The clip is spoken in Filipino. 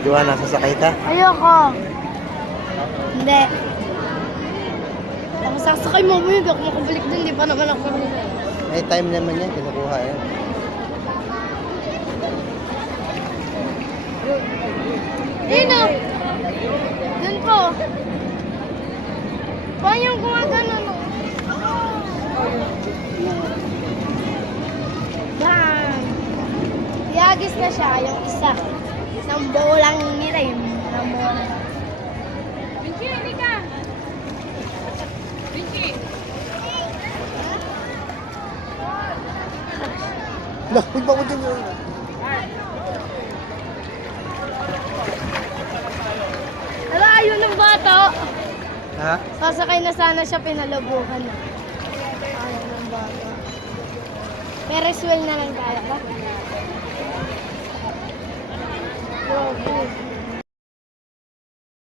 Juan, nasasakay ka? Ayoko. Hindi. Ako sasakay mo mo yun. Ako makabalik dun. Di pa naman ako. May time naman yan, kinukuha yan. Ayun o. Dun po. Paano yung gumagano no? Bang! Iagis na siya, yung isa. Isang bolang nirim. Isang bolang. Vinci, hindi ka! Vinci! Lah, huwag ko dyan yun. Ala, ayun ng bata. Ha? Sasakay na sana siya, pinalubuhan na. Ayaw ng bata. Ferris wheel na lang tayo ba? Grabe.